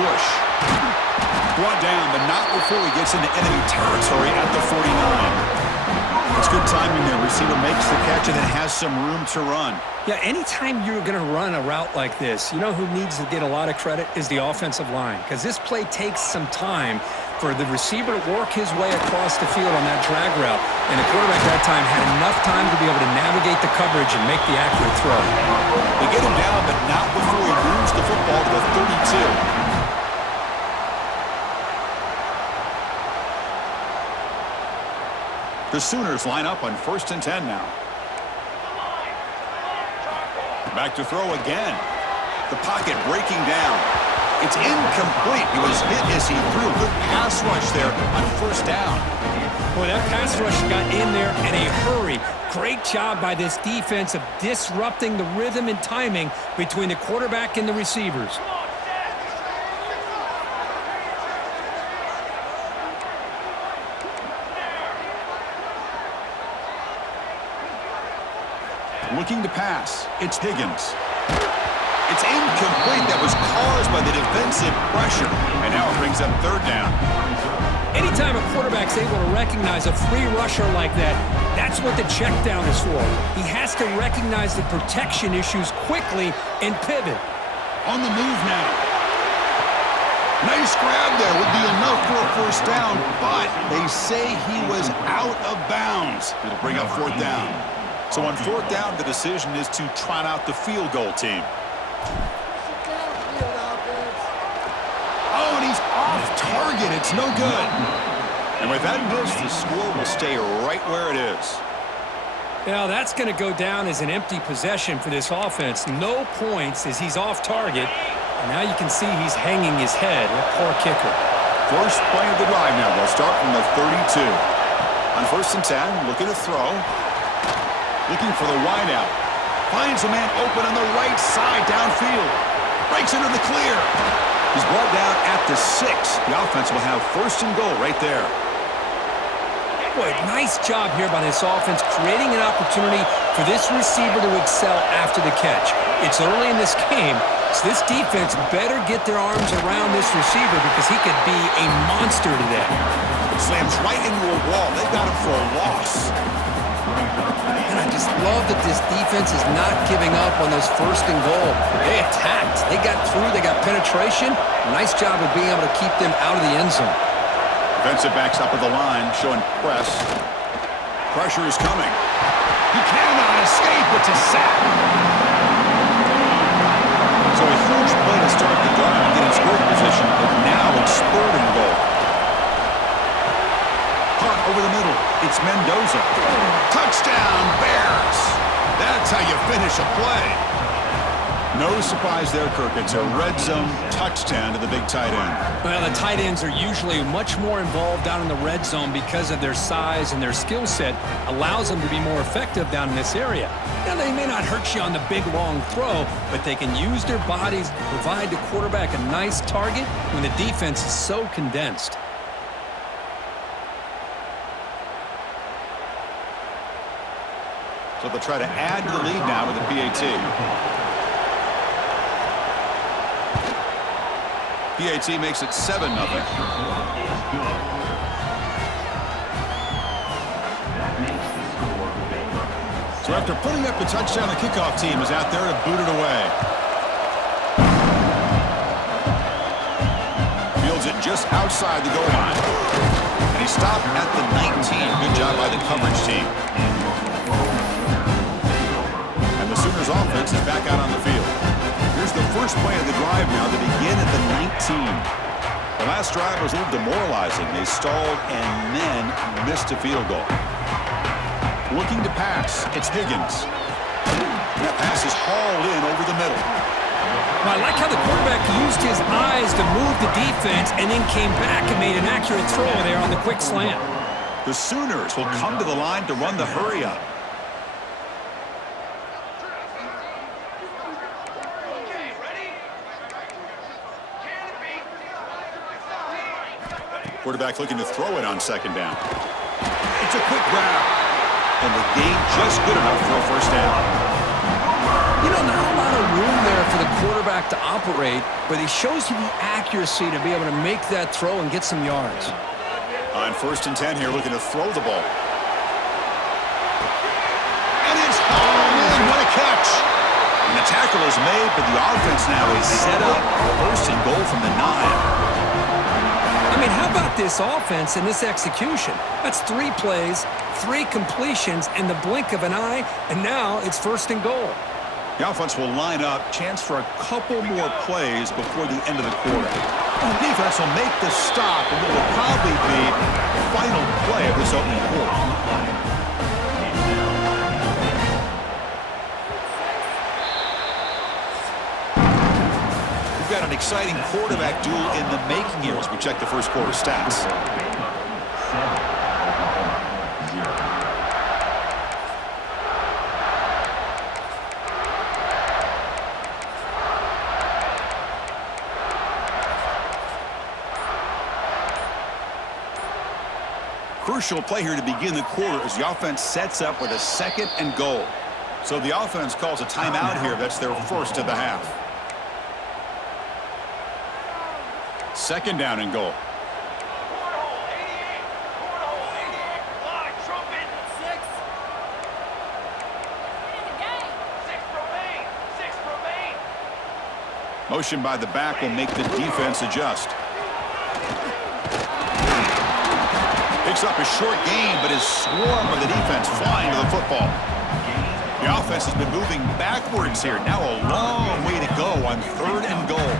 Bush. Brought down, but not before he gets into enemy territory at the 49. It's good timing there. Receiver makes the catch and then has some room to run. Yeah, anytime you're going to run a route like this, you know who needs to get a lot of credit is the offensive line, because this play takes some time for the receiver to work his way across the field on that drag route. And the quarterback that time had enough time to be able to navigate the coverage and make the accurate throw. They get him down, but not before he moves the football to the 32. The Sooners line up on 1st and 10 now. Back to throw again. The pocket breaking down. It's incomplete. He was hit as he threw. Good pass rush there on 1st down. Boy, that pass rush got in there in a hurry. Great job by this defense of disrupting the rhythm and timing between the quarterback and the receivers. Looking to pass. It's Higgins. It's incomplete. That was caused by the defensive pressure. And now it brings up 3rd down. Anytime a quarterback's able to recognize a free rusher like that, that's what the check down is for. He has to recognize the protection issues quickly and pivot. On the move now. Nice grab there. Would be enough for a 1st down, but they say he was out of bounds. It'll bring up 4th down. So on 4th down, the decision is to trot out the field goal team. Oh, and he's off target. It's no good. And with that miss, the score will stay right where it is. Now, that's going to go down as an empty possession for this offense. No points as he's off target. And now you can see he's hanging his head. Poor kicker. First play of the drive now. They'll start from the 32. On 1st and 10, looking to throw. Looking for the wideout. Finds a man open on the right side downfield. Breaks into the clear. He's brought down at the 6. The offense will have 1st and goal right there. Boy, nice job here by this offense, creating an opportunity for this receiver to excel after the catch. It's early in this game, so this defense better get their arms around this receiver because he could be a monster today. Slams right into a wall. They've got him for a loss. And I just love that this defense is not giving up on this 1st and goal. They attacked. They got through. They got penetration. Nice job of being able to keep them out of the end zone. Defensive backs up at the line, showing press. Pressure is coming. He cannot escape. It's a sack. So a huge play to start the drive and get in scoring position, but now it's 3rd and goal. Punt over the middle. It's Mendoza. Touchdown, Bears. That's how you finish a play. No surprise there, Kirk. It's a red zone touchdown to the big tight end. Well, the tight ends are usually much more involved down in the red zone because of their size and their skill set allows them to be more effective down in this area. Now, they may not hurt you on the big, long throw, but they can use their bodies to provide the quarterback a nice target when the defense is so condensed. So they'll try to add to the lead now with the PAT. PAT makes it 7-0. So after putting up the touchdown, the kickoff team is out there to boot it away. Fields it just outside the goal line. And he stopped at the 19. Good job by the coverage team. The Sooners offense is back out on the field. Here's the first play of the drive now to begin at the 19. The last drive was a little demoralizing. They stalled and then missed a field goal. Looking to pass. It's Higgins. And that pass is hauled in over the middle. Well, I like how the quarterback used his eyes to move the defense and then came back and made an accurate throw there on the quick slant. The Sooners will come to the line to run the hurry up. Quarterback looking to throw it on 2nd down. It's a quick grab. And the gain just good enough for a 1st down. You know, not a lot of room there for the quarterback to operate, but he shows you the accuracy to be able to make that throw and get some yards. On 1st and 10 here, looking to throw the ball. And it's home in. What a catch. And the tackle is made, but the offense now is set up. 1st and goal from the 9. I mean, how about this offense and this execution? That's 3 plays, 3 completions in the blink of an eye, and now it's 1st and goal. The offense will line up, chance for a couple more plays before the end of the quarter. And the defense will make the stop, and it will probably be the final play of this opening quarter. We've got an exciting quarterback duel in the making here as we check the first quarter stats. Crucial play here to begin the quarter as the offense sets up with a 2nd and goal. So the offense calls a timeout here. That's their first of the half. 2nd down and goal. Motion by the back will make the defense adjust. Picks up a short gain, but is swarmed with the defense flying to the football. The offense has been moving backwards here. Now a long way to go on 3rd and goal.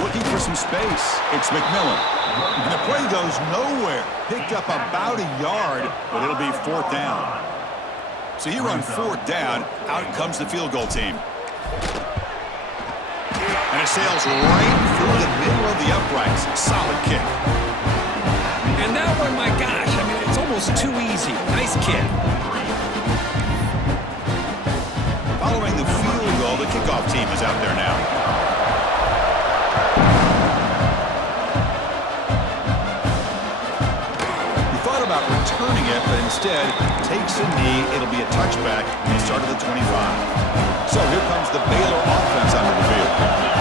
Looking for some space. It's McMillan. And the play goes nowhere. Picked up about a yard, but it'll be 4th down. So here on 4th down, out comes the field goal team. And it sails right through the middle of the uprights. Solid kick. And that one, my gosh, I mean, it's almost too easy. Nice kick. Following the field goal, the kickoff team is out there now. He thought about returning it, but instead takes a knee. It'll be a touchback and the start of the 25. So here comes the Baylor offense onto the field.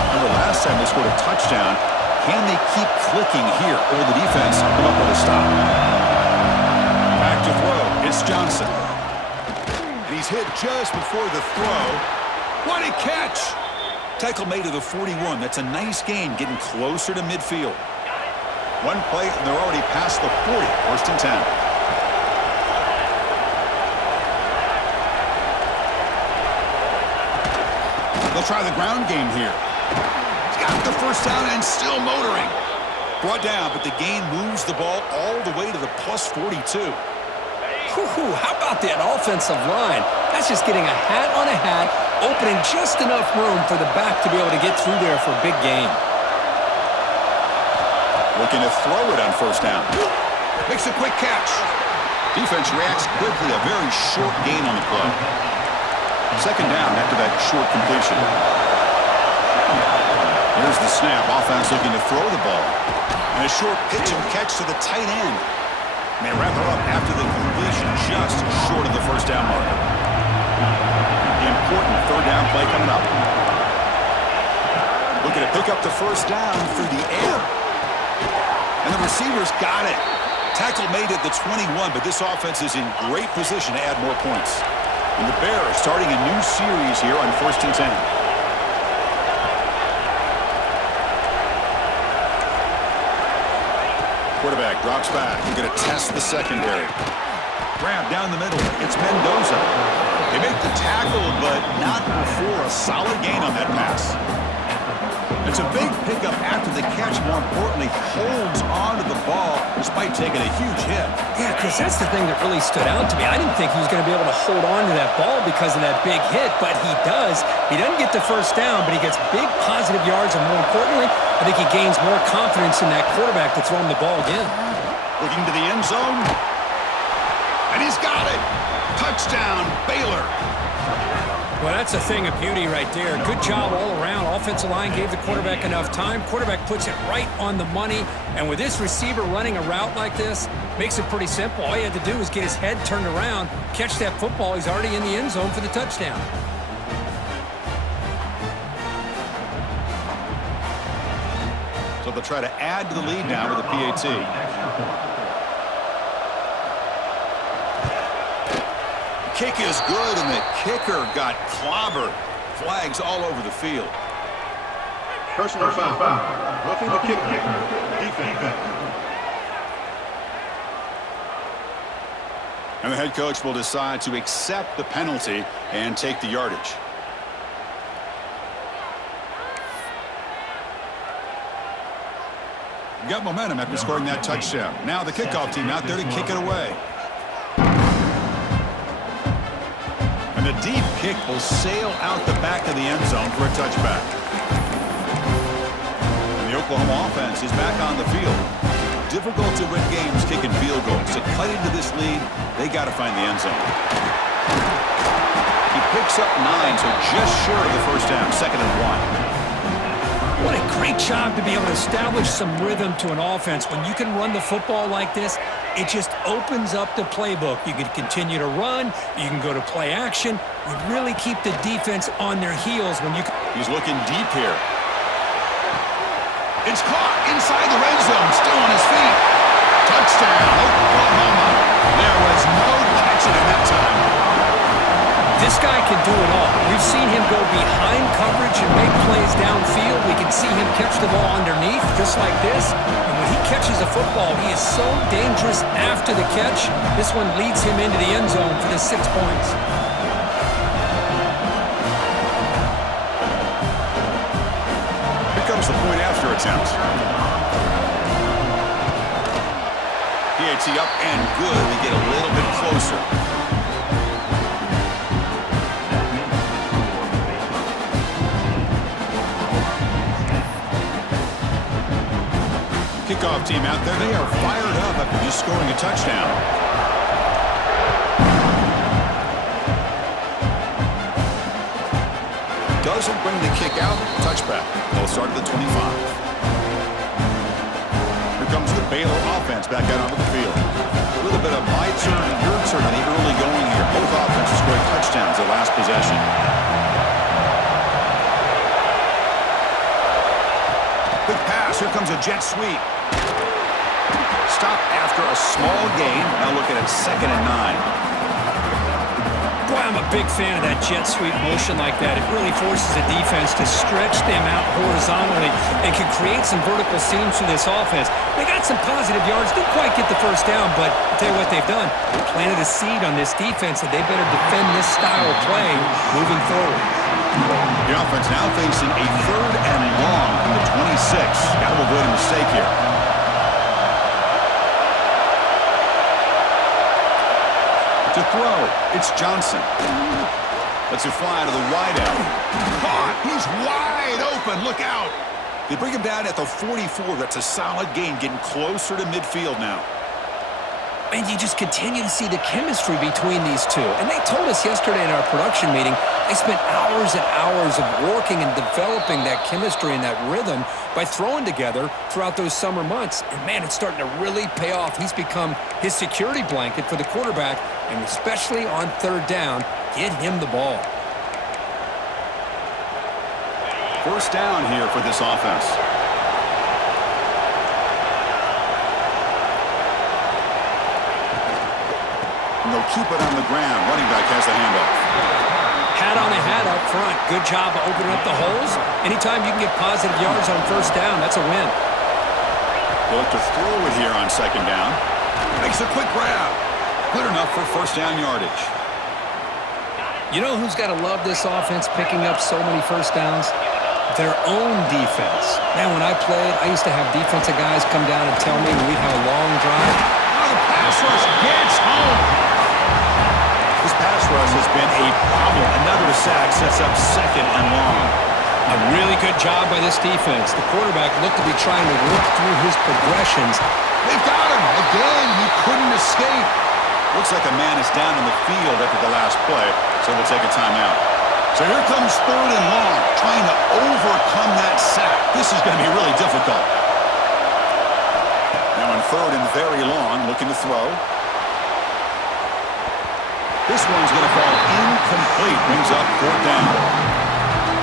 Remember last time they scored a touchdown. Can they keep clicking here, or will the defense come up with a stop? Back to throw. It's Johnson. And he's hit just before the throw. What a catch! Tackle made to the 41. That's a nice gain, getting closer to midfield. One play, and they're already past the 40. 1st and 10. They'll try the ground game here. He's got the 1st down and still motoring. Brought down, but the gain moves the ball all the way to the plus 42. How about that offensive line? That's just getting a hat on a hat, opening just enough room for the back to be able to get through there for a big gain. Looking to throw it on 1st down. Makes a quick catch. Defense reacts quickly. A very short gain on the play. 2nd down after that short completion. Here's the snap. Offense looking to throw the ball. And a short pitch and catch to the tight end. And they wrap her up after the completion, just short of the 1st down marker. The important 3rd down play coming up. Looking to pick up the 1st down through the air. And the receivers got it. Tackle made at the 21, but this offense is in great position to add more points. And the Bears starting a new series here on 1st and 10. Quarterback drops back. We're going to test the secondary. Grab down the middle. It's Mendoza. They make the tackle, but not before a solid gain on that pass. It's a big pickup after the catch. More importantly, holds on to the ball despite taking a huge hit. Yeah, Chris, that's the thing that really stood out to me. I didn't think he was going to be able to hold on to that ball because of that big hit, but he does. He doesn't get the 1st down, but he gets big positive yards, and more importantly, I think he gains more confidence in that quarterback to throw him the ball again. Looking to the end zone. And he's got it. Touchdown, Baylor. Well, that's a thing of beauty right there. Good job all around. Offensive line gave the quarterback enough time. Quarterback puts it right on the money. And with this receiver running a route like this, makes it pretty simple. All you had to do was get his head turned around, catch that football. He's already in the end zone for the touchdown. So they'll try to add to the lead now with a PAT. Kick is good, and the kicker got clobbered. Flags all over the field. Personal foul. Roughing the kicker. Defense. And the head coach will decide to accept the penalty and take the yardage. Got momentum after scoring that touchdown. Now the kickoff team out there to kick it away. And the deep kick will sail out the back of the end zone for a touchback. And the Oklahoma offense is back on the field. Difficult to win games kicking field goals. To cut into this lead, they got to find the end zone. He picks up 9, so just short of the first down, 2nd and 1. What a great job to be able to establish some rhythm to an offense. When you can run the football like this, it just opens up the playbook. You can continue to run. You can go to play action. You really keep the defense on their heels when you can. He's looking deep here. It's caught inside the red zone, still on his feet. Touchdown, Oklahoma. There was no catching him that time. This guy can do it all. We've seen him go behind coverage and make plays downfield. We can see him catch the ball underneath, just like this. And when he catches a football, he is so dangerous after the catch. This one leads him into the end zone for the 6 points. Here comes the point after attempt. PAT up and good. We get a little bit closer. Kickoff team out there. They are fired up after just scoring a touchdown. Doesn't bring the kick out. Touchback. They'll start at the 25. Here comes the Baylor offense back out onto the field. A little bit of my turn and your turn in the early going here. Both offenses scoring touchdowns their last possession. Quick pass. Here comes a jet sweep. Stop after a small gain. Now look at it, 2nd and 9. Boy, I'm a big fan of that jet sweep motion like that. It really forces the defense to stretch them out horizontally and can create some vertical seams for this offense. They got some positive yards. Didn't quite get the first down, but I'll tell you what they've done. They planted a seed on this defense that they better defend this style of play moving forward. The offense now facing a 3rd and long from the 26. Got to avoid a mistake here. To throw, it's Johnson. Lets it fly to the wideout. Caught! He's wide open. Look out! They bring him down at the 44. That's a solid gain, getting closer to midfield now. And you just continue to see the chemistry between these two. And they told us yesterday in our production meeting, they spent hours and hours of working and developing that chemistry and that rhythm by throwing together throughout those summer months. And, man, it's starting to really pay off. He's become his security blanket for the quarterback, and especially on 3rd down, get him the ball. First down here for this offense. And they'll keep it on the ground. Running back has the handoff. Hat on a hat up front. Good job of opening up the holes. Anytime you can get positive yards on 1st down, that's a win. They'll look to throw it here on 2nd down. Makes a quick grab. Good enough for 1st down yardage. You know who's got to love this offense picking up so many 1st downs? Their own defense. Man, when I played, I used to have defensive guys come down and tell me we'd have a long drive. Now the pass rush gets home. This pass rush has been a problem. Another sack sets up 2nd and long. A really good job by this defense. The quarterback looked to be trying to work through his progressions. They've got him. Again, he couldn't escape. Looks like a man is down in the field after the last play, so we'll take a timeout. So here comes 3rd and long, trying to overcome that sack. This is going to be really difficult. Now on 3rd and very long, looking to throw. This one's going to fall incomplete. Brings up 4th down.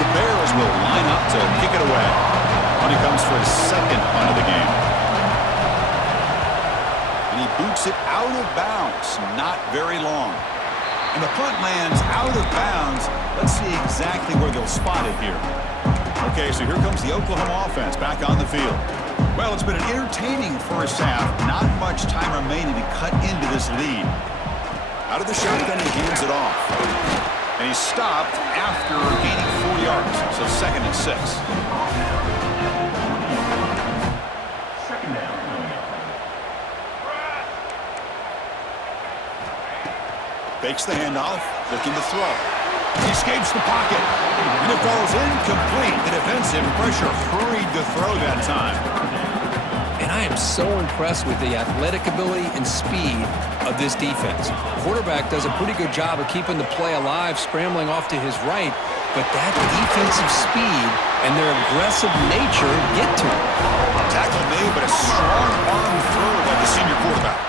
The Bears will line up to kick it away. When he comes for his 2nd punt of the game. And he boots it out of bounds. Not very long. And the punt lands out of bounds. Let's see exactly where they'll spot it here. Okay, so here comes the Oklahoma offense back on the field. Well, it's been an entertaining first half. Not much time remaining to cut into this lead. Out of the shotgun, he hands it off. And he's stopped after gaining 4 yards. So 2nd and 6. Fakes the handoff, looking to throw. He escapes the pocket, and it falls incomplete. The defensive pressure hurried to throw that time. And I am so impressed with the athletic ability and speed of this defense. Quarterback does a pretty good job of keeping the play alive, scrambling off to his right, but that defensive speed and their aggressive nature get to him. Tackle made, but a strong arm throw by the senior quarterback.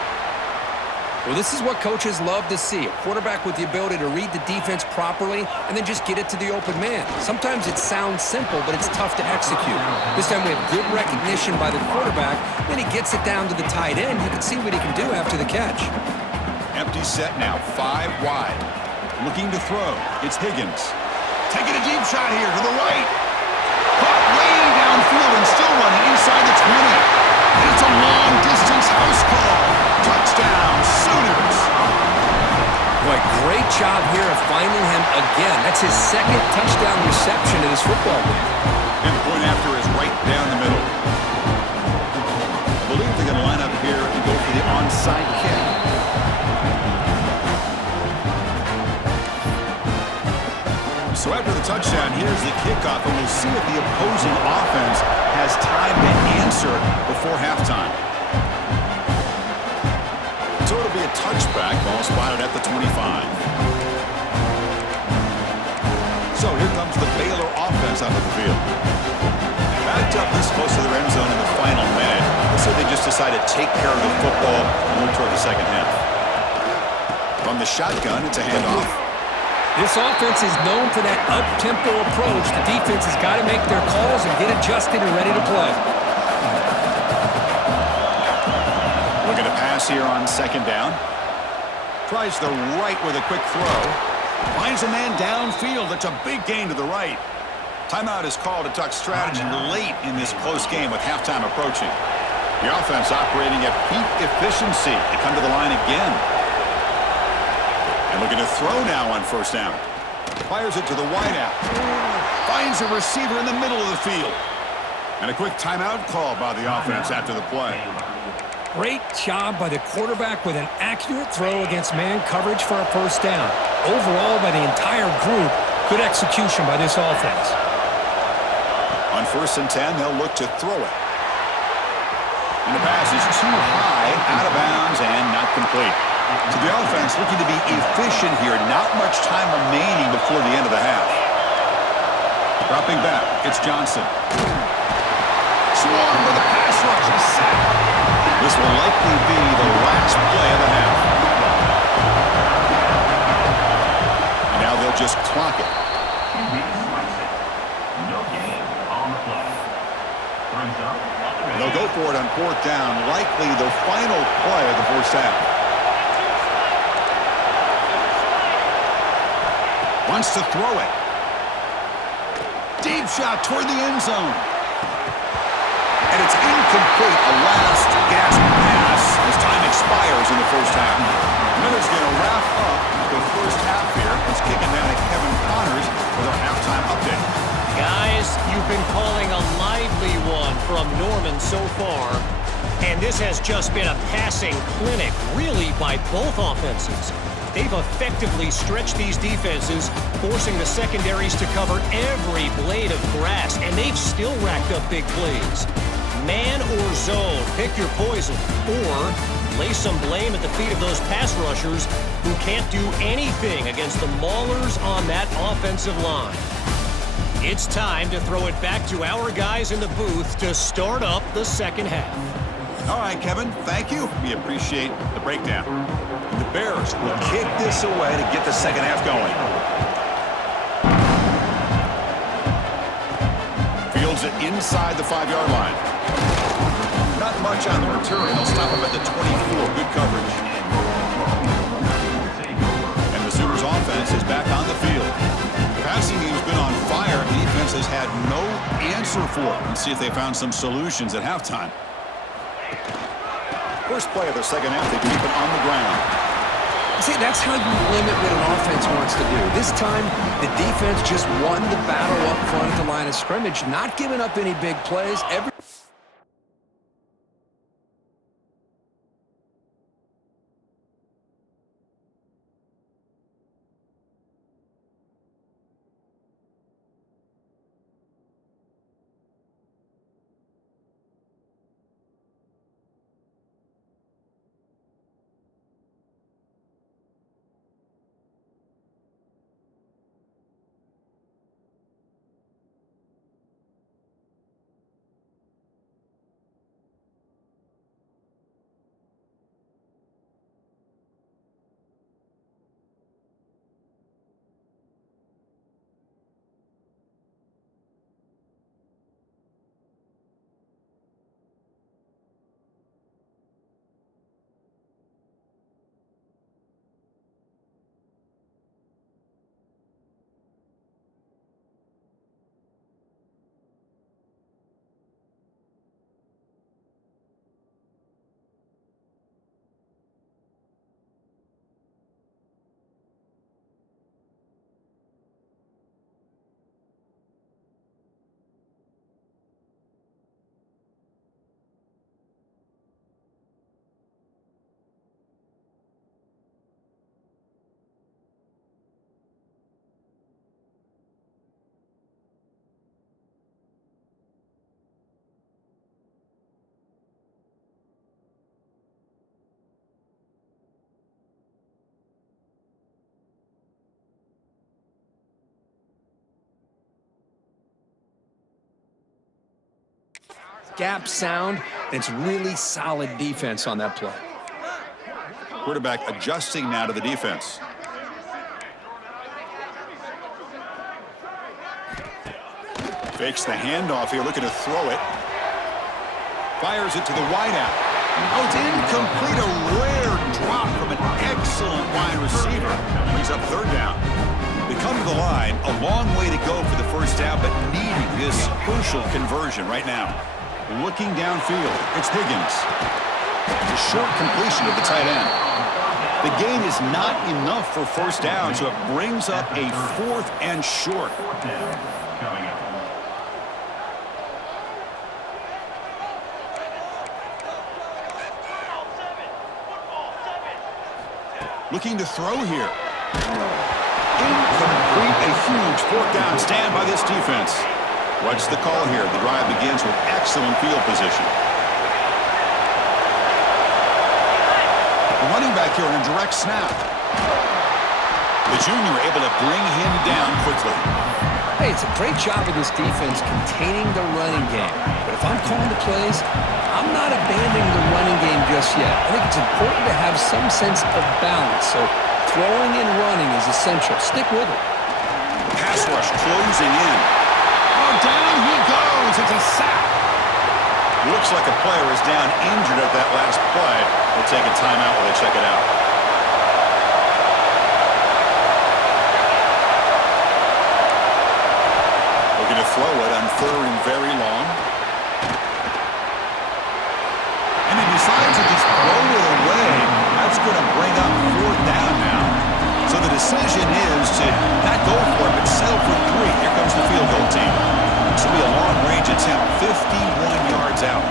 Well, this is what coaches love to see. A quarterback with the ability to read the defense properly and then just get it to the open man. Sometimes it sounds simple, but it's tough to execute. This time we have good recognition by the quarterback. Then he gets it down to the tight end. You can see what he can do after the catch. Empty set now, 5 wide. Looking to throw. It's Higgins. Taking a deep shot here to the right. Caught way downfield and still running inside the 20. And it's a long-distance house call. Touchdown, Sooners. Boy, great job here of finding him again. That's his 2nd touchdown reception in his football game. And the point after is right down the middle. I believe they're going to line up here and go for the onside kick. So after the touchdown, here's the kickoff, and we'll see if the opposing offense has time to answer before halftime. So it'll be a touchback, ball spotted at the 25. So here comes the Baylor offense out of the field. Backed up this close to their end zone in the final minute. Let's say they just decide to take care of the football and move toward the 2nd half. From the shotgun, it's a handoff. This offense is known for that up-tempo approach. The defense has got to make their calls and get adjusted and ready to play. Looking to pass here on 2nd down. Tries the right with a quick throw. Finds a man downfield. That's a big gain to the right. Timeout is called to talk strategy late in this close game with halftime approaching. The offense operating at peak efficiency. They come to the line again. And looking to throw now on 1st down. Fires it to the wideout. Finds a receiver in the middle of the field. And a quick timeout call by the offense after the play. Great job by the quarterback with an accurate throw against man coverage for a 1st down. Overall, by the entire group, good execution by this offense. On 1st and 10, they'll look to throw it. And the pass is too high, out of bounds, and not complete. So the offense looking to be efficient here. Not much time remaining before the end of the half. Dropping back, it's Johnson. Swarm with a pass rush. He's sacked. This will likely be the last play of the half. And now they'll just clock it. No gain on the play. Brings up. And they'll go for it on 4th down, likely the final play of the first half. Wants to throw it. Deep shot toward the end zone. And it's incomplete. A last gasp pass as time expires in the first half. And then it's going to wrap up the first half here. It's kicking down at Kevin Connors with our halftime update. Guys, you've been calling a lively one from Norman so far. And this has just been a passing clinic, really, by both offenses. They've effectively stretched these defenses, forcing the secondaries to cover every blade of grass, and they've still racked up big plays. Man or zone, pick your poison. Or lay some blame at the feet of those pass rushers who can't do anything against the maulers on that offensive line. It's time to throw it back to our guys in the booth to start up the second half. All right, Kevin, thank you. We appreciate the breakdown. And the Bears will kick this away to get the second half going. Fields it inside the 5-yard line. Not much on the return. They'll stop him at the 24. Good coverage. And the Sooners offense is back on the field. The passing game's been on fire. Defense has had no answer for it. Let's see if they found some solutions at halftime. First play of the second half, they keep it on the ground. See, that's how you limit what an offense wants to do. This time, the defense just won the battle up front at the line of scrimmage, not giving up any big plays. Gap sound, and it's really solid defense on that play. Quarterback adjusting now to the defense. Fakes the handoff here, looking to throw it. Fires it to the wideout. Oh, it's incomplete. A rare drop from an excellent wide receiver. Brings up third down. They come to the line, a long way to go for the first down, but needing this crucial conversion right now. Looking downfield, it's Higgins. A short completion of the tight end. The gain is not enough for first down, so it brings up a 4th and short. Looking to throw here. Incomplete, a huge 4th down stand by this defense. What's the call here? The drive begins with excellent field position. The running back here on a direct snap. The junior able to bring him down quickly. Hey, it's a great job of this defense containing the running game. But if I'm calling the plays, I'm not abandoning the running game just yet. I think it's important to have some sense of balance. So throwing and running is essential. Stick with it. Pass rush closing in. Oh, down he goes. It's a sack. Looks like a player is down injured at that last play. They'll take a timeout while they check it out. Looking to throw it on 3rd and very long. And he decides to just throw it away. That's going to bring up 4th down now. So the decision is to not go for it, but settle for 3. Here comes the field goal team. This will be a long-range attempt, 51 yards out.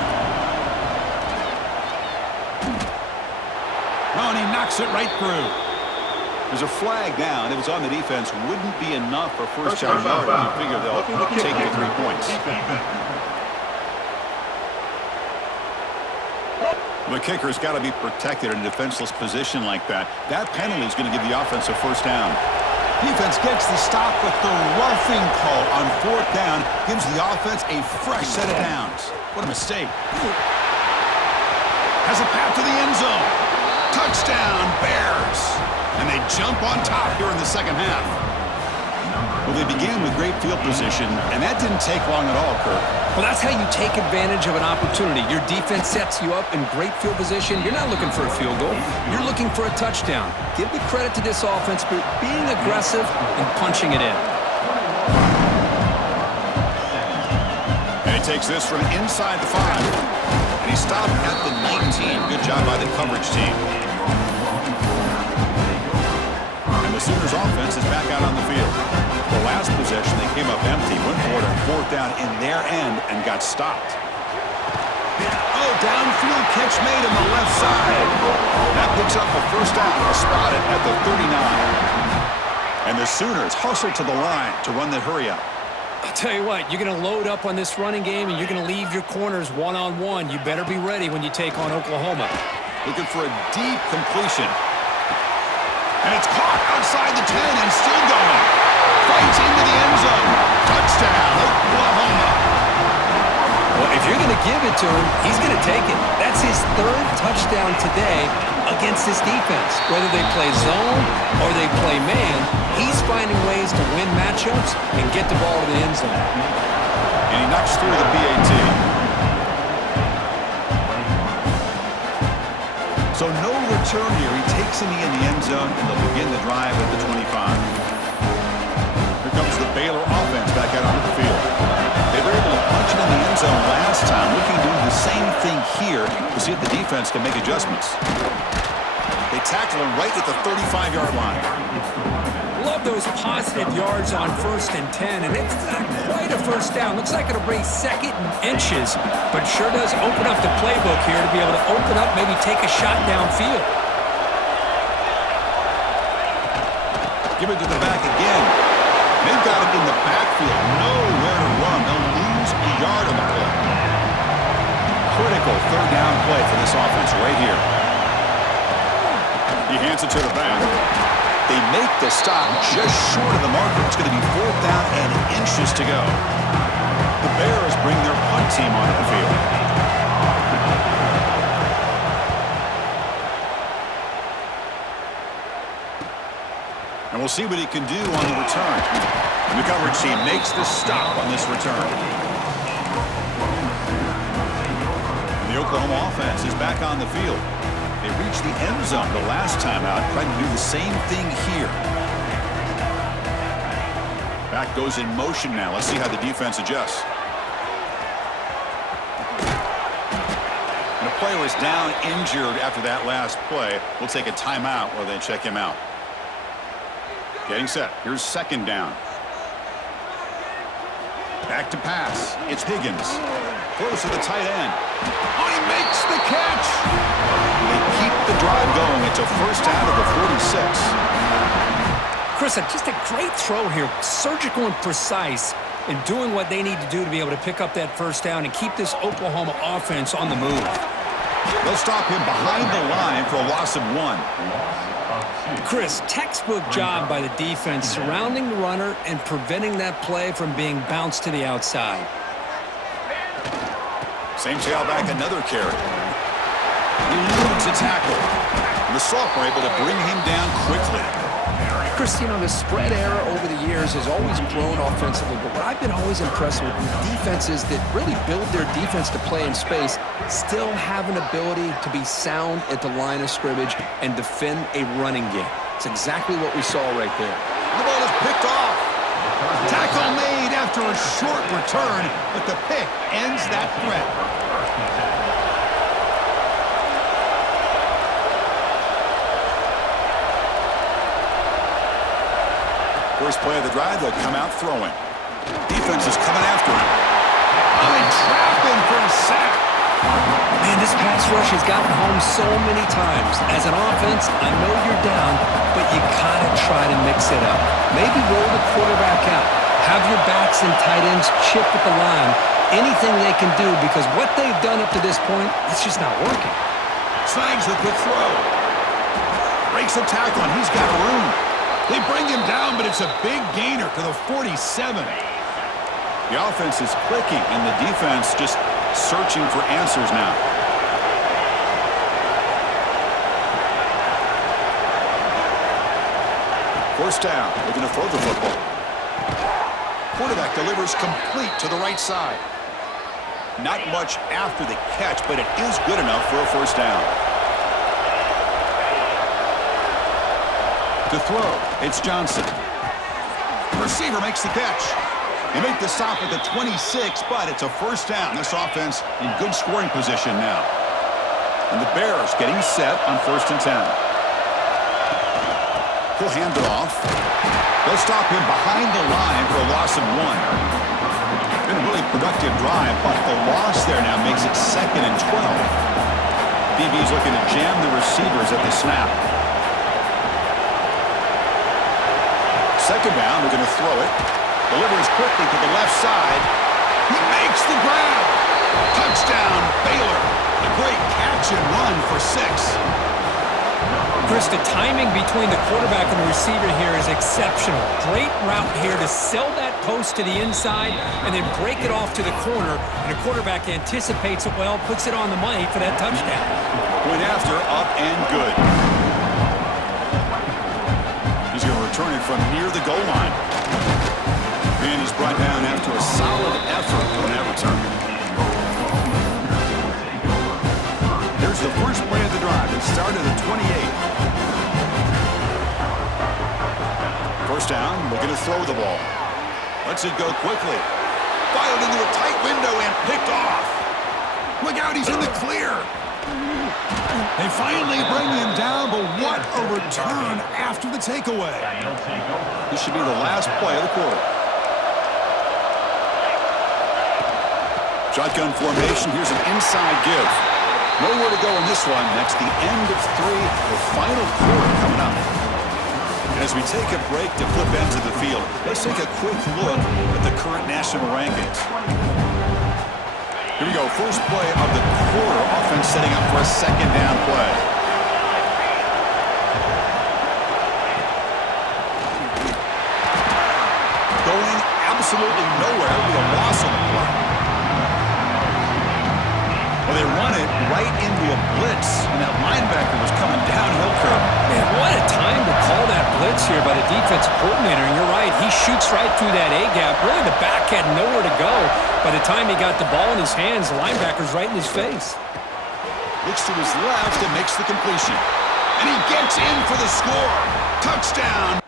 Oh, and he knocks it right through. There's a flag down. If it's on the defense, wouldn't be enough for first down yardage. You figure they'll take the 3 points. The kicker's got to be protected in a defenseless position like that. That penalty is going to give the offense a first down. Defense gets the stop, but the roughing call on fourth down gives the offense a fresh set of downs. What a mistake. Has a path to the end zone. Touchdown, Bears. And they jump on top here in the second half. Well, they began with great field position, and that didn't take long at all, Kirk. Well, that's how you take advantage of an opportunity. Your defense sets you up in great field position. You're not looking for a field goal. You're looking for a touchdown. Give the credit to this offense for being aggressive and punching it in. And he takes this from inside the 5. And he stopped at the 19. Good job by the coverage team. And the Sooners offense is back out on the field. The last possession, they came up empty, went for it on fourth down in their end, and got stopped. Oh, downfield catch made on the left side. That picks up a first down, spotted at the 39. And the Sooners hustle to the line to run the hurry up. I'll tell you what, you're going to load up on this running game, and you're going to leave your corners one-on-one. You better be ready when you take on Oklahoma. Looking for a deep completion. And it's caught outside the 10 and still going. Fights into the end zone. Touchdown, Oklahoma. Well, if you're going to give it to him, he's going to take it. That's his third touchdown today against this defense. Whether they play zone or they play man, he's finding ways to win matchups and get the ball to the end zone. And he knocks through the PAT. So no return here. He takes him in the end zone, and they'll begin the drive at the 25. Here comes the Baylor offense back out onto the field. They were able to punch it in the end zone last time, looking to do the same thing here to see if the defense can make adjustments. They tackle him right at the 35-yard line. Love those positive yards on 1st and 10, and it's not quite a first down. Looks like it'll bring second and inches, but sure does open up the playbook here to be able to open up, maybe take a shot downfield. Give it to the back again. They've got it in the backfield. Nowhere to run. They'll lose a yard on the play. Critical third down play for this offense right here. He hands it to the back. They make the stop just short of the marker. It's going to be fourth down and inches to go. The Bears bring their punt team onto the field. And we'll see what he can do on the return. And the coverage team makes the stop on this return. And the Oklahoma offense is back on the field. They reached the end zone the last time out, trying to do the same thing here. Back goes in motion now. Let's see how the defense adjusts. And a player is down injured after that last play. We'll take a timeout while they check him out. Getting set. Here's second down. Back to pass. It's Higgins. Close to the tight end. Oh, he makes the catch. They keep the drive going. It's a first down of the 46. Chris, just a great throw here. Surgical and precise in doing what they need to do to be able to pick up that first down and keep this Oklahoma offense on the move. They'll stop him behind the line for a loss of 1. Chris, textbook job by the defense surrounding the runner and preventing that play from being bounced to the outside. Same tailback, another carry. Eludes a tackle. And the sophomore able to bring him down quickly. Chris, you know, the spread era over the years has always grown offensively, but what I've been always impressed with defenses that really build their defense to play in space still have an ability to be sound at the line of scrimmage and defend a running game. It's exactly what we saw right there. The ball is picked off. Tackle made after a short return, but the pick ends that threat. First play of the drive, they'll come out throwing. Defense is coming after him. Oh, and trap him for a sack. Man, this pass rush has gotten home so many times. As an offense, I know you're down, but you gotta try to mix it up. Maybe roll the quarterback out. Have your backs and tight ends chip at the line. Anything they can do, because what they've done up to this point, it's just not working. Snags the quick throw. Breaks a tackle, and he's got room. They bring him down, but it's a big gainer to the 47. The offense is clicking, and the defense just searching for answers now. First down, looking to throw the football. Quarterback delivers complete to the right side. Not much after the catch, but it is good enough for a first down. To throw, it's Johnson. The receiver makes the catch. They make the stop at the 26, but it's a first down. This offense in good scoring position now. And the Bears getting set on 1st and 10. He'll hand it off. They'll stop him behind the line for a loss of 1. Been a really productive drive, but the loss there now makes it 2nd and 12. DB's looking to jam the receivers at the snap. Second down, they're going to throw it. Delivers quickly to the left side. He makes the grab. Touchdown, Baylor. A great catch and run for 6. Chris, the timing between the quarterback and the receiver here is exceptional. Great route here to sell that post to the inside and then break it off to the corner. And the quarterback anticipates it well, puts it on the money for that touchdown. Went after, up and good. He's going to return it from near the goal line. And he's brought down after a solid effort on that return. Here's the first play of the drive. It started at 28. First down, looking to throw the ball. Lets it go quickly. Fired into a tight window and picked off. Look out, he's in the clear. They finally bring him down, but what a return after the takeaway. This should be the last play of the quarter. Shotgun formation, here's an inside give. Nowhere to go in this one. That's the end of 3, the final quarter coming up. And as we take a break to flip ends of the field, let's take a quick look at the current national rankings. Here we go, first play of the quarter. Offense setting up for a second down play. Going absolutely nowhere with a loss on the play. Well, they run it right into a blitz, and that linebacker was coming downhill curve. Man, what a time to call that blitz here by the defensive coordinator. And you're right, he shoots right through that A-gap. Really, the back had nowhere to go. By the time he got the ball in his hands, the linebacker's right in his face. Looks to his left and makes the completion. And he gets in for the score. Touchdown.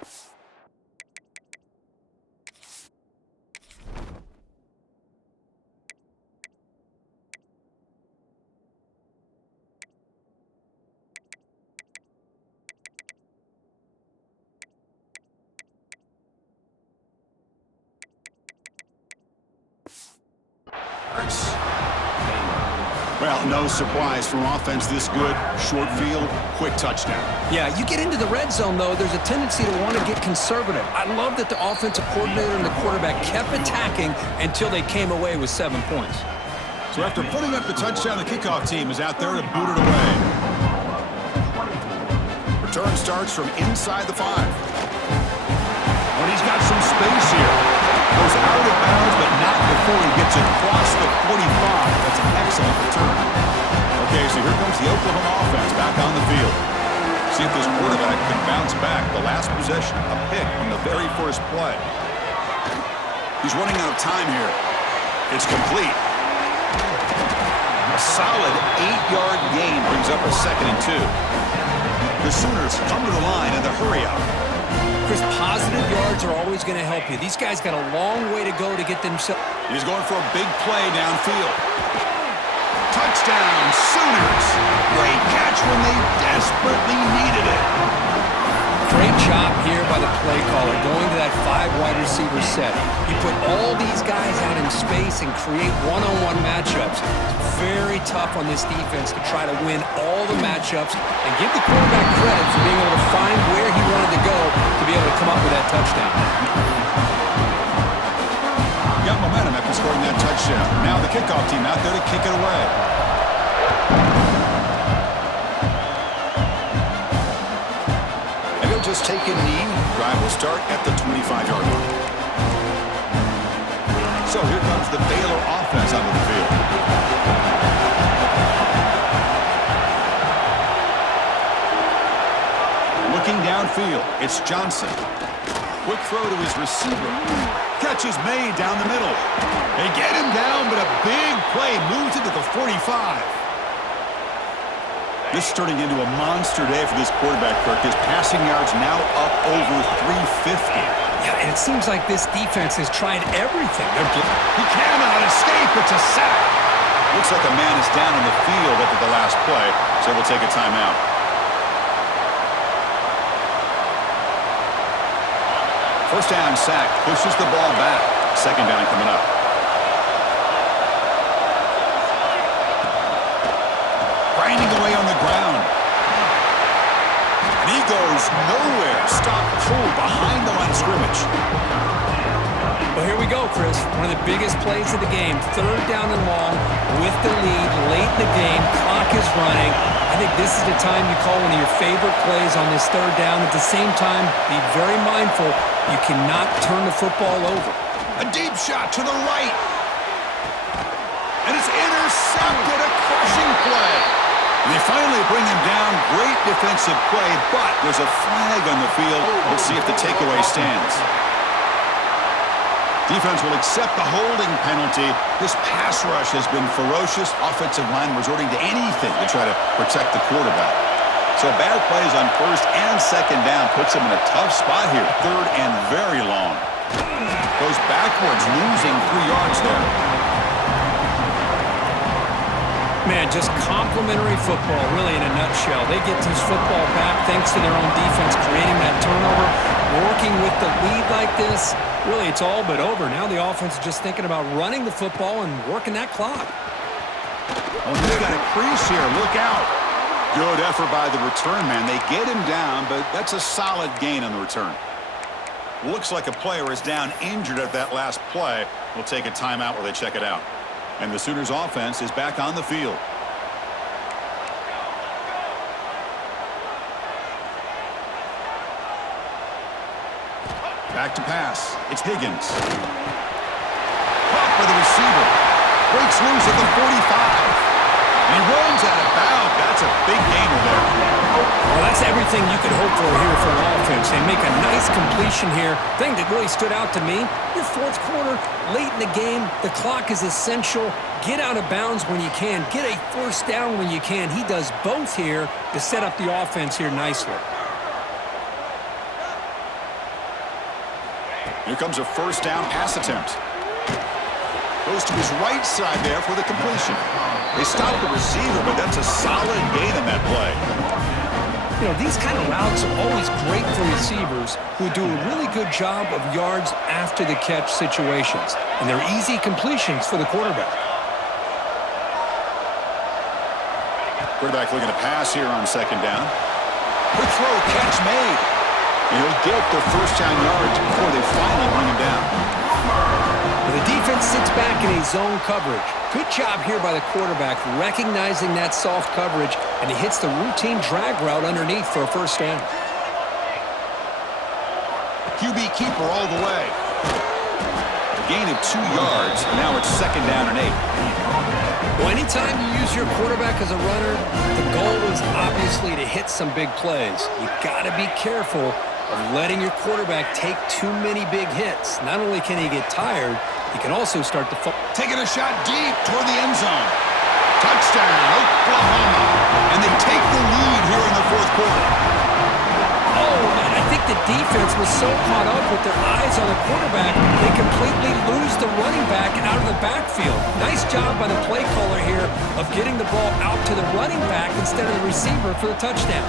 Well, no surprise from offense this good. Short field, quick touchdown. Yeah, you get into the red zone, though, there's a tendency to want to get conservative. I love that the offensive coordinator and the quarterback kept attacking until they came away with 7 points. So after putting up the touchdown, the kickoff team is out there to boot it away. Return starts from inside the 5. But he's got some space here. Goes out of bounds, but not before he gets across the 45. That's an excellent return. Okay, so here comes the Oklahoma offense back on the field. See if this quarterback can bounce back. The last possession, a pick on the very first play. He's running out of time here. It's complete. A solid 8-yard gain brings up a 2nd and 2. The Sooners come to the line in the hurry-up. Chris, positive yards are always going to help you. These guys got a long way to go to get themselves. He's going for a big play downfield. Touchdown, Sooners. Great catch when they desperately needed it. Great job here by the play caller, going to that 5 wide receiver set. You put all these guys out in space and create one-on-one matchups. It's very tough on this defense to try to win all the matchups and give the quarterback credit for being able to find where he wanted to go to be able to come up with that touchdown. Got momentum after scoring that touchdown. Now the kickoff team out there to kick it away. just take a knee. Drive will start at the 25-yard line. So here comes the Baylor offense onto the field. Looking downfield, it's Johnson. Quick throw to his receiver. Catch is made down the middle. They get him down, but a big play moves into the 45. This is turning into a monster day for this quarterback, Kirk. His passing yards now up over 350. Yeah, and it seems like this defense has tried everything. He cannot escape. It's a sack. Looks like a man is down on the field after the last play, so we'll take a timeout. First down sack, pushes the ball back. Second down coming up. Grinding away on the ground. And he goes nowhere. Stop pull behind the line of scrimmage. Well, here we go, Chris. One of the biggest plays of the game. Third down and long with the lead late in the game. Clock is running. I think this is the time you call one of your favorite plays on this third down. At the same time, be very mindful. You cannot turn the football over. A deep shot to the right. And it's intercepted. A crushing play. And they finally bring him down. Great defensive play, but there's a flag on the field. We'll see if the takeaway stands. Defense will accept the holding penalty. This pass rush has been ferocious. Offensive line resorting to anything to try to protect the quarterback. So bad plays on first and second down puts him in a tough spot here. Third and very long. Goes backwards, losing 3 yards there. Man, just complimentary football, really, in a nutshell. They get this football back thanks to their own defense, creating that turnover, working with the lead like this. Really, it's all but over. Now the offense is just thinking about running the football and working that clock. Oh, he's got a crease here. Look out. Good effort by the return man. They get him down, but that's a solid gain on the return. Looks like a player is down injured at that last play. We'll take a timeout while they check it out. And the Sooners offense is back on the field. Back to pass. It's Higgins. Caught by the receiver. Breaks loose at the 45. And he runs out of bounds. That's a big gainer there. Well, that's everything you could hope for here for an offense. They make a nice completion here. Thing that really stood out to me, your fourth quarter, late in the game, the clock is essential. Get out of bounds when you can. Get a first down when you can. He does both here to set up the offense here nicely. Here comes a first down pass attempt. Goes to his right side there for the completion. They stop the receiver, but that's a solid gain on that play. You know, these kind of routes are always great for receivers who do a really good job of yards after the catch situations. And they're easy completions for the quarterback. Quarterback looking to pass here on second down. Quick throw, catch made. And he'll get the first down yards before they finally bring him down. The defense sits back in a zone coverage. Good job here by the quarterback, recognizing that soft coverage, and he hits the routine drag route underneath for a first down. QB keeper all the way. A gain of 2 yards. Now it's second down and 8. Well, anytime you use your quarterback as a runner, the goal is obviously to hit some big plays. You got to be careful of letting your quarterback take too many big hits. Not only can he get tired, he can also start to fall. Taking a shot deep toward the end zone. Touchdown, Oklahoma. And they take the lead here in the fourth quarter. Oh, man, I think the defense was so caught up with their eyes on the quarterback, they completely lose the running back out of the backfield. Nice job by the play caller here of getting the ball out to the running back instead of the receiver for the touchdown.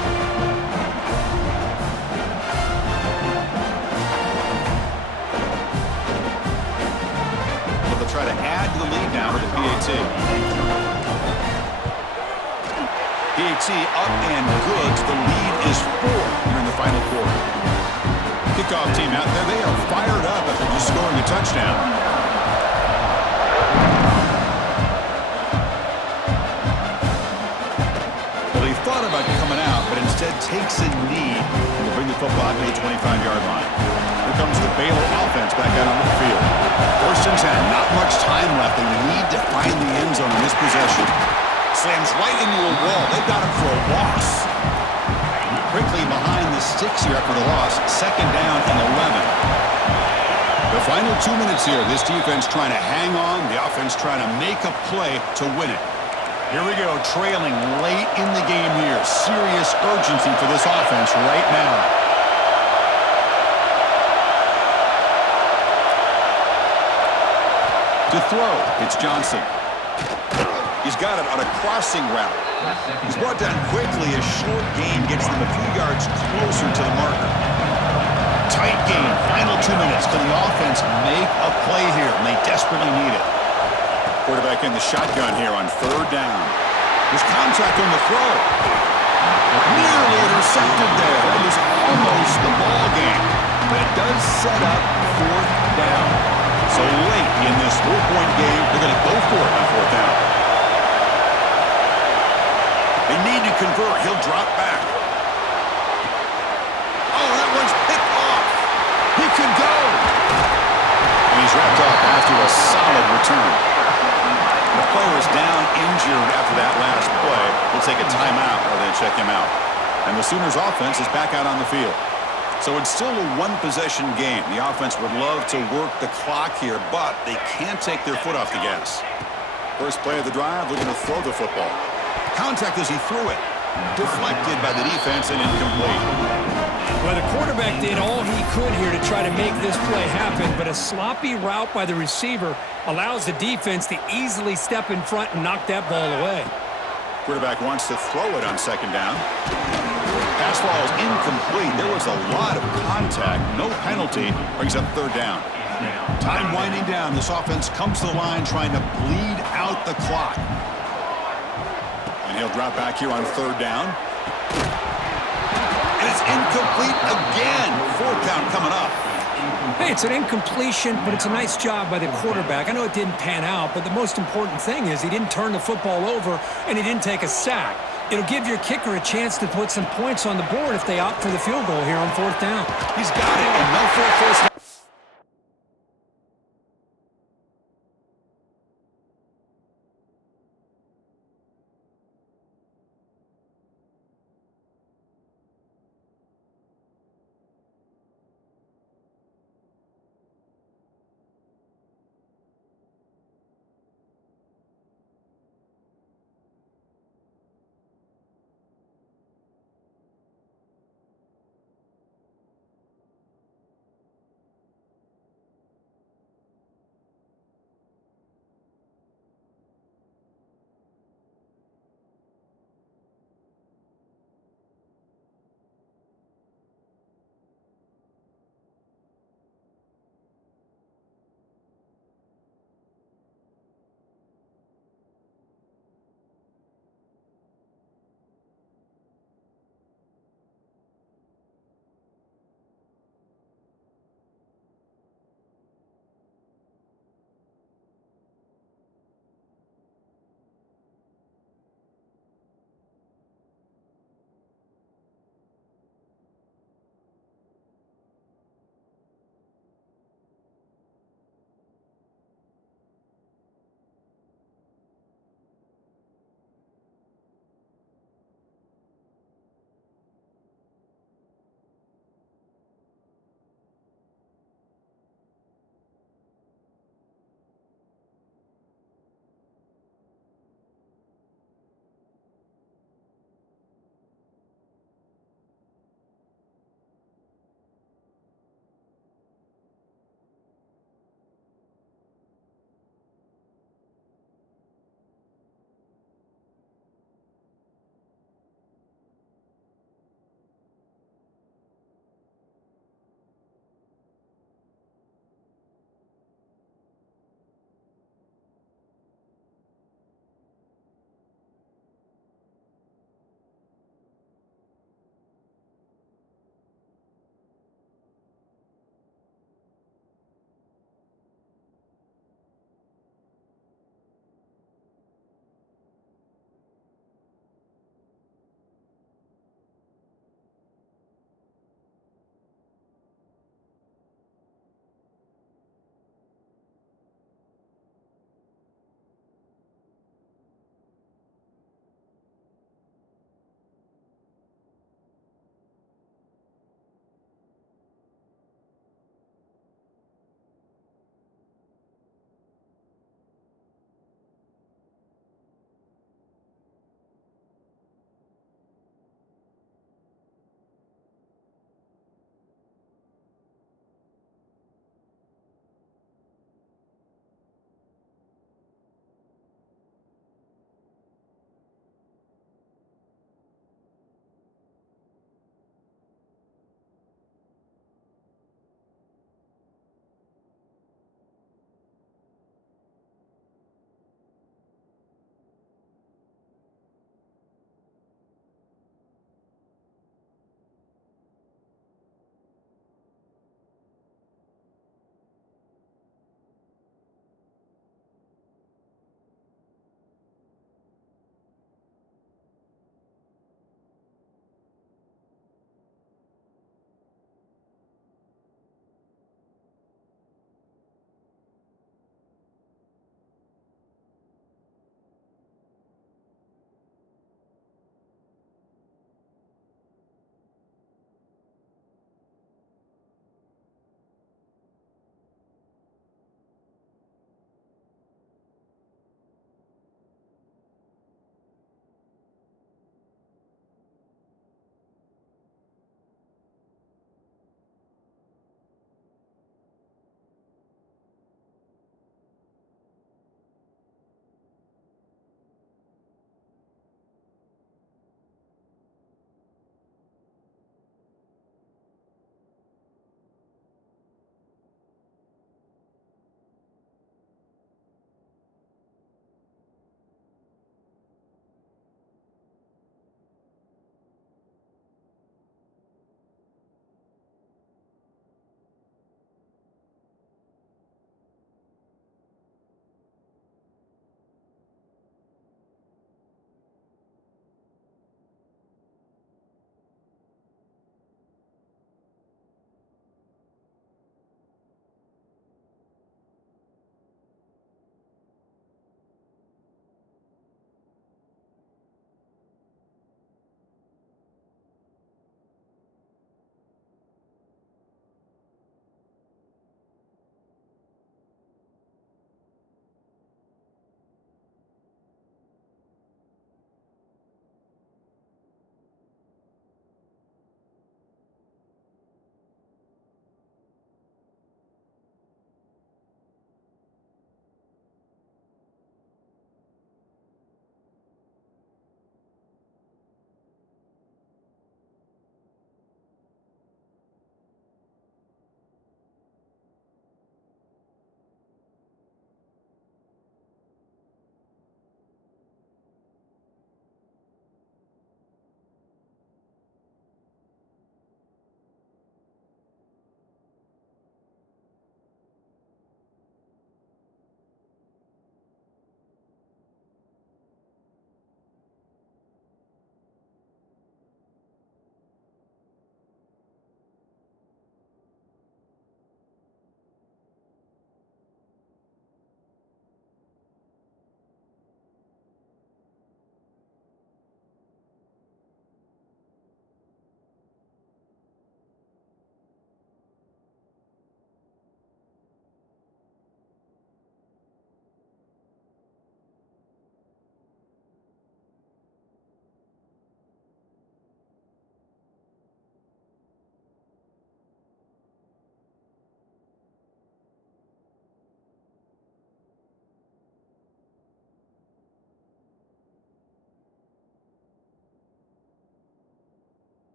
Try to add to the lead now with the PAT. PAT up and good. The lead is 4 here in the final quarter. Kickoff team out there. They are fired up after just scoring a touchdown. Well, he thought about coming out, but instead takes a knee to bring the football to the 25-yard line. Here comes the Baylor offense back out onto the field. 1st and 10. Not much time left. They need to find the end zone in this possession. Slams right into a wall. They've got him for a loss. Quickly behind the sticks here after the loss. 2nd down and 11. The final 2 minutes here. This defense trying to hang on. The offense trying to make a play to win it. Here we go, trailing late in the game here. Serious urgency for this offense right now. To throw, it's Johnson. He's got it on a crossing route. He's brought down quickly. A short gain gets them a few yards closer to the marker. Tight game, final 2 minutes. Can the offense make a play here? And they desperately need it. Quarterback in the shotgun here on 3rd down. There's contact on the throw. Nearly intercepted there. That was almost the ball game. But it does set up 4th down. So late in this 4-point game, they're going to go for it on 4th down. They need to convert. He'll drop back. Oh, that one's picked off. He could go. And he's wrapped up after a solid return. The player is down injured after that last play. We'll take a timeout while they check him out. And the Sooners offense is back out on the field. So it's still a one-possession game. The offense would love to work the clock here, but they can't take their foot off the gas. First play of the drive, looking to throw the football. Contact as he threw it. Deflected by the defense and incomplete. Well, the quarterback did all he could here to try to make this play happen, but a sloppy route by the receiver allows the defense to easily step in front and knock that ball away. Quarterback wants to throw it on 2nd down. Pass ball is incomplete. There was a lot of contact. No penalty. Brings up 3rd down. Time winding down. This offense comes to the line trying to bleed out the clock. And he'll drop back here on 3rd down. And it's incomplete again. 4th down coming up. Hey, it's an incompletion, but it's a nice job by the quarterback. I know it didn't pan out, but the most important thing is he didn't turn the football over and he didn't take a sack. It'll give your kicker a chance to put some points on the board if they opt for the field goal here on 4th down. He's got it, and no full first down.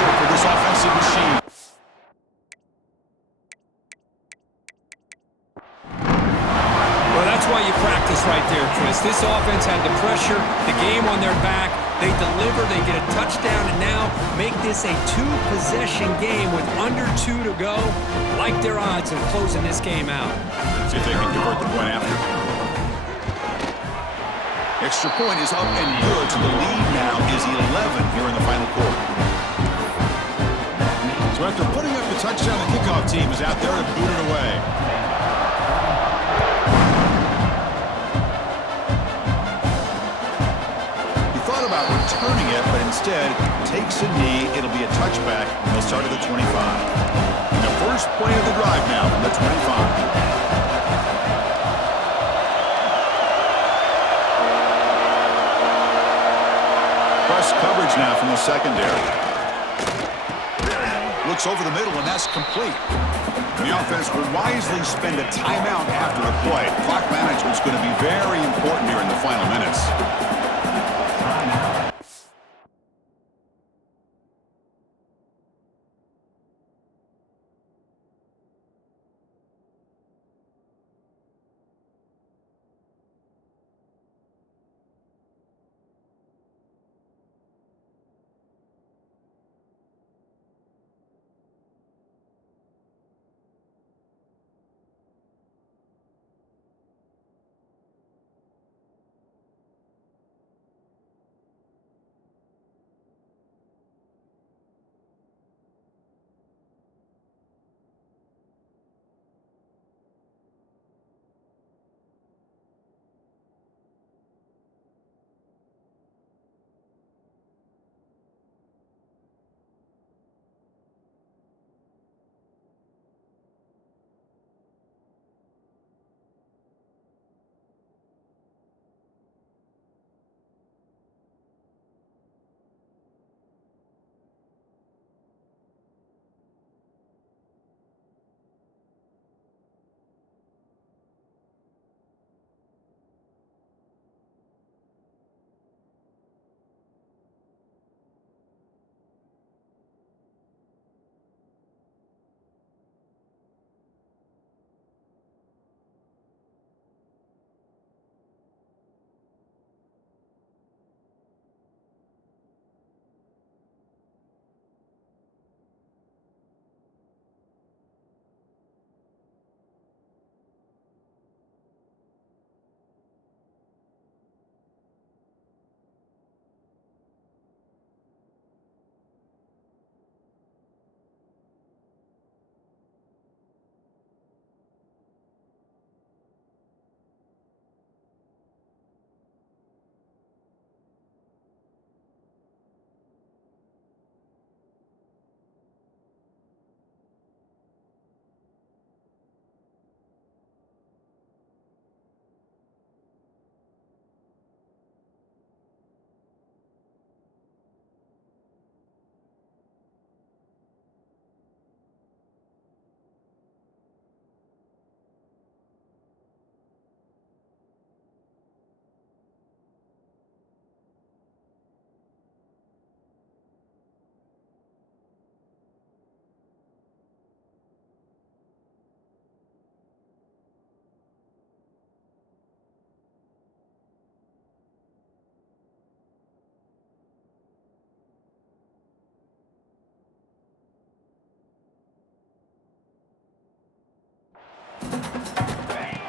whistle for this offensive machine. Well, that's why you practice right there, Chris. This offense had the pressure, the game on their back. They deliver, they get a touchdown, and now make this a two-possession game with under 2 to go. Like their odds of closing this game out. See if they can convert the point after. Extra point is up and good, so the lead now is 11 here in the final quarter. So after putting up the touchdown, the kickoff team is out there to boot it away. About returning it, but instead takes a knee. It'll be a touchback. They'll start at the 25. And the first play of the drive now from the 25. Press coverage now from the secondary. Looks over the middle, and that's complete. The offense will wisely spend a timeout after the play. Clock management's going to be very important here in the final minutes.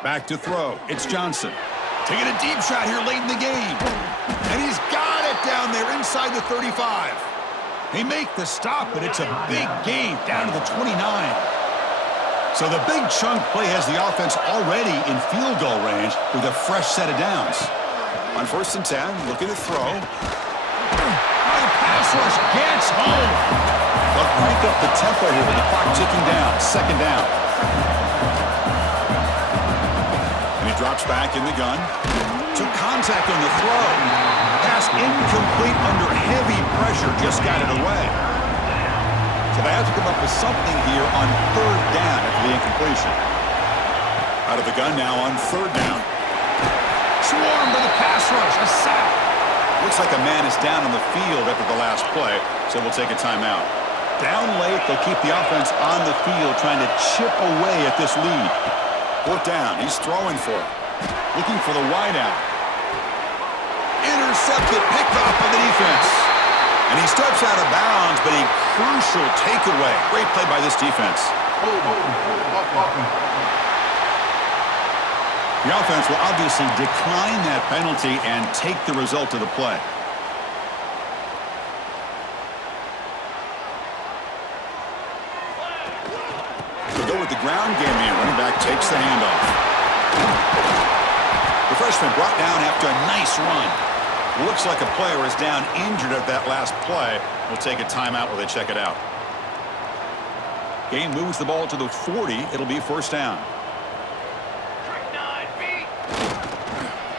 Back to throw. It's Johnson. Taking a deep shot here late in the game. And he's got it down there inside the 35. They make the stop, but it's a big gain down to the 29. So the big chunk play has the offense already in field goal range with a fresh set of downs. On 1st and 10, looking to throw. The pass rush gets home. They'll crank up the tempo here with the clock ticking down. 2nd down. And he drops back in the gun. Took contact on the throw. Pass incomplete under heavy pressure. Just got it away. So they have to come up with something here on 3rd down after the incompletion. Out of the gun now on 3rd down. Swarmed by the pass rush. A sack. Looks like a man is down on the field after the last play, so we'll take a timeout. Down late, they'll keep the offense on the field, trying to chip away at this lead. 4th down, he's throwing for it. Looking for the wideout. Intercepted, picked off by the defense. And he steps out of bounds, but a crucial takeaway. Great play by this defense. The offense will obviously decline that penalty and take the result of the play. To go with the ground game here, running back takes the handoff. The freshman brought down after a nice run. Looks like a player is down injured at that last play. We'll take a timeout while they check it out. Game moves the ball to the 40. It'll be 1st down.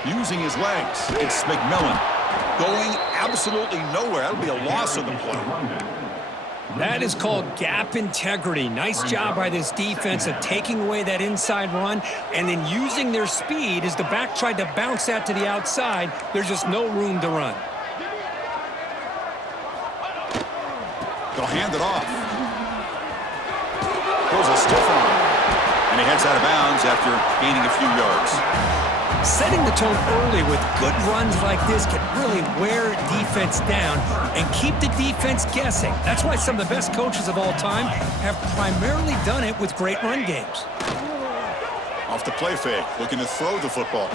Using his legs, it's McMillan. Going absolutely nowhere. That'll be a loss of the play. That is called gap integrity. Nice job by this defense of taking away that inside run and then using their speed as the back tried to bounce that to the outside. There's just no room to run. They'll hand it off. Pulls a stiff arm. And he heads out of bounds after gaining a few yards. Setting the tone early with good runs like this can really wear defense down and keep the defense guessing. That's why some of the best coaches of all time have primarily done it with great run games. Off the play fake, looking to throw the football.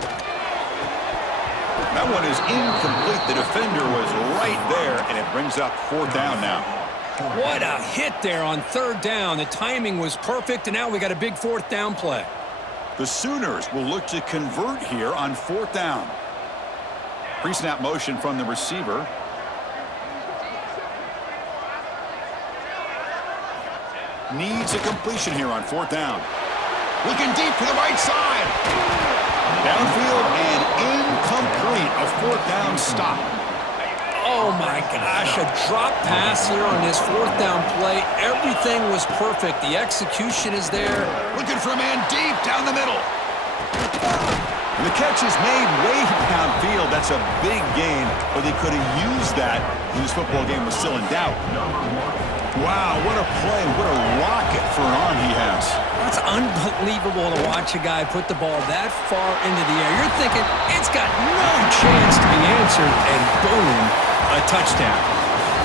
That one is incomplete. The defender was right there, and it brings up 4th down now. What a hit there on 3rd down. The timing was perfect, and now we got a big 4th down play. The Sooners will look to convert here on 4th down. Pre-snap motion from the receiver. Needs a completion here on 4th down. Looking deep to the right side. Downfield and incomplete. A 4th down stop. Oh my gosh, a drop pass here on this 4th down play. Everything was perfect. The execution is there. Looking for a man deep down the middle. And the catch is made way downfield. That's a big gain, but they could have used that when this football game was still in doubt. Wow, what a play. What a rocket for an arm he has. It's unbelievable to watch a guy put the ball that far into the air. You're thinking, it's got no chance to be answered, and boom, a touchdown.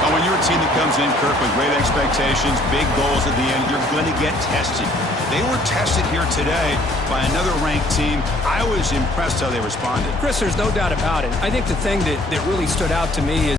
Now, when you're a team that comes in, Kirk, with great expectations, big goals at the end, you're going to get tested. They were tested here today by another ranked team. I was impressed how they responded. Chris, there's no doubt about it. I think the thing that really stood out to me is